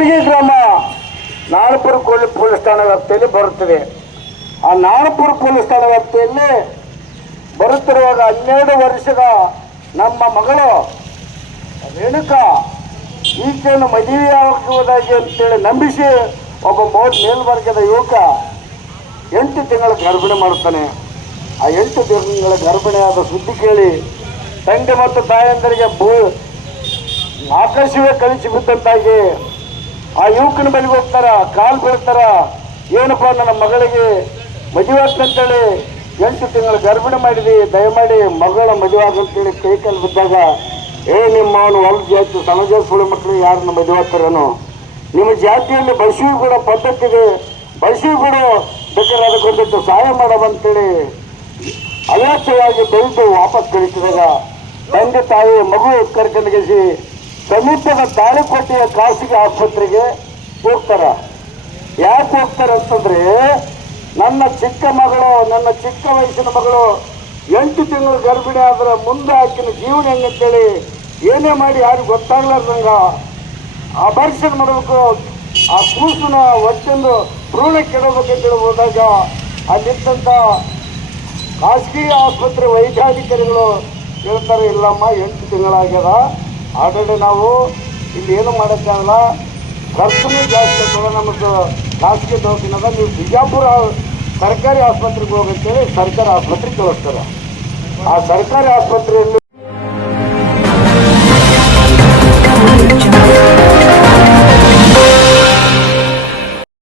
ಕೂರ್ಗಿ ಗ್ರಾಮ ನಾಣಪುರ ಪೊಲೀಸ್ ಠಾಣಾ ವ್ಯಾಪ್ತಿಯಲ್ಲಿ ಬರುತ್ತದೆ. ಆ ನಾಣಪುರ ಪೊಲೀಸ್ ಠಾಣಾ ವ್ಯಾಪ್ತಿಯಲ್ಲಿ ಬರುತ್ತಿರುವಾಗ 12 ವರ್ಷದ ನಮ್ಮ ಮಗಳು ರೇಣುಕಾ ಈಕೆಯನ್ನು ಮದುವೆಯಾಗುವುದಾಗಿ ಅಂತೇಳಿ ನಂಬಿಸಿ ಒಬ್ಬ ಮೇಲ್ವರ್ಗದ ಯುವಕ 8 ತಿಂಗಳ ಗರ್ಭಿಣಿ ಮಾಡುತ್ತಾನೆ. ಆ 8 ತಿಂಗಳ ಗರ್ಭಿಣಿಯಾದ ಸುದ್ದಿ ಕೇಳಿ ತಂದೆ ಮತ್ತು ತಾಯಂದರಿಗೆ ಆಕಾಶವೇ ಕಳಿಸಿ ಬಿದ್ದಂತಾಗಿ ಆ ಯುವಕನ ಬಳಿಗೆ ಹೋಗ್ತಾರ, ಕಾಲು ಬೀಳ್ತಾರ. ಏನಪ್ಪ ನನ್ನ ಮಗಳಿಗೆ ಮದುವೆ ಅಂತೇಳಿ 8 ತಿಂಗಳ ಗರ್ಭಿಣಿ ಮಾಡಿದಿ, ದಯಮಾಡಿ ಮಗಳ ಮದುವೆ ಆಗಂತೇಳಿ ಕೈ ಕಾಲು ಬಿದ್ದಾಗ ನಿಮ್ಮ ಅವನು ಹೊಲ ಜಾತಿ ಸಮಾಜ ಸುಳ್ಳು ಮಕ್ಕಳು ಯಾರನ್ನ ಮದುವೆ ಆಗ್ತಾರೇನು? ನಿಮ್ಮ ಜಾತಿಯಲ್ಲಿ ಬಸವಿಗೂಡ ಪದ್ಧತಿಗೆ ಬಸವಿಗೂಡ ಬೇಕಾದ್ರೆ ಅದಕ್ಕೊಂದಿಟ್ಟು ಸಹಾಯ ಮಾಡವಂತೇಳಿ ಅಯಾಚವಾಗಿ ಬೆಳೆದು ವಾಪಸ್ ಕಳಿಸಿದಾಗ ತಂದೆ ತಾಯಿ ಮಗು ಕರ್ಕೊಂಡ್ಗಿಸಿ ಸಮೀಪದ ತಾಳಿಕೋಟೆಯ ಖಾಸಗಿ ಆಸ್ಪತ್ರೆಗೆ ಹೋಗ್ತಾರ. ಯಾಕೆ ಹೋಗ್ತಾರೆ ಅಂತಂದ್ರೆ ನನ್ನ ಚಿಕ್ಕ ವಯಸ್ಸಿನ ಮಗಳು 8 ತಿಂಗಳು ಗರ್ಭಿಣಿ ಆದ್ರೆ ಮುಂದೆ ಆಕಿನ ಜೀವನ ಹೆಂಗಂತೇಳಿ ಏನೇ ಮಾಡಿ ಯಾರು ಗೊತ್ತಾಗ್ಲಾರ್ದಂಗ ಅಬಾರ್ಷನ್ ಮಾಡಬೇಕು, ಆ ಕೂಸನ ಒಚ್ಚಂದು ಭ್ರೂಣ ಕೆಡಬೇಕಂತೇಳಿ ಹೋದಾಗ ಅಲ್ಲಿದ್ದಂಥ ಖಾಸಗಿ ಆಸ್ಪತ್ರೆ ವೈದ್ಯಾಧಿಕಾರಿಗಳು ಹೇಳ್ತಾರೆ, ಇಲ್ಲಮ್ಮ 8 ತಿಂಗಳಾಗ್ಯದ, ಆಲ್ರೆಡಿ ನಾವು ಇಲ್ಲಿ ಏನು ಮಾಡೋಕ್ಕಾಗಲ್ಲ, ಖರ್ಚು ಜಾಸ್ತಿ ಆಗ್ತದೆ, ನಮ್ಮದು ಖಾಸಗಿ ದವಾಖಾನದ, ನೀವು ಬಿಜಾಪುರ ಸರ್ಕಾರಿ ಆಸ್ಪತ್ರೆಗೆ ಹೋಗಂತೇಳಿ ಸರ್ಕಾರಿ ಆಸ್ಪತ್ರೆಗೆ ಕಳಿಸ್ತಾರೆ. ಆ ಸರ್ಕಾರಿ ಆಸ್ಪತ್ರೆಯಲ್ಲಿ